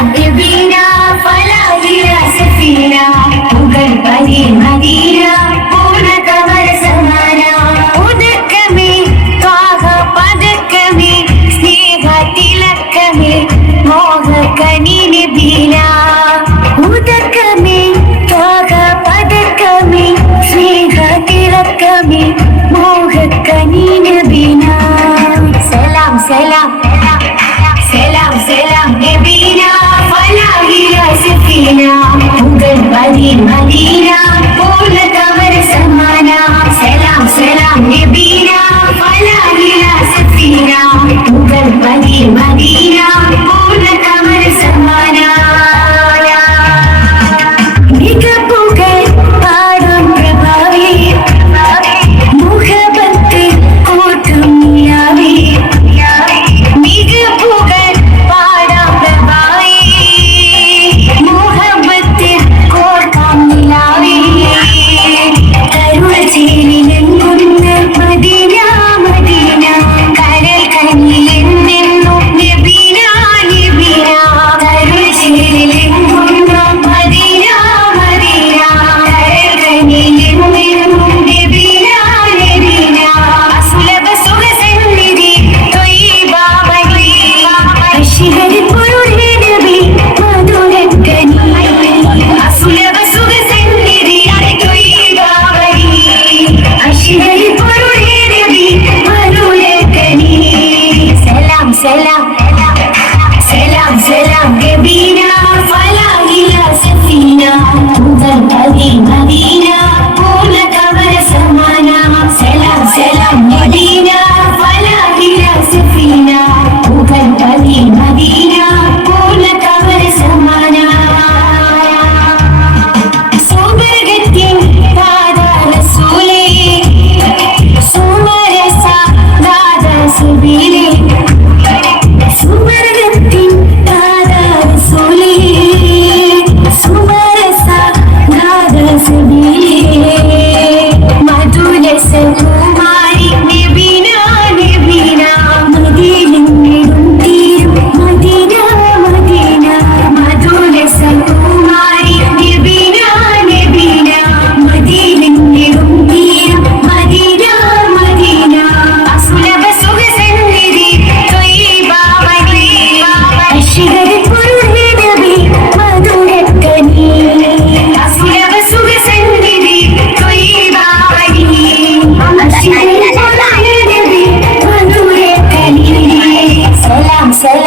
تائبين فلا إلى سفينة وقلب أليم Medina answer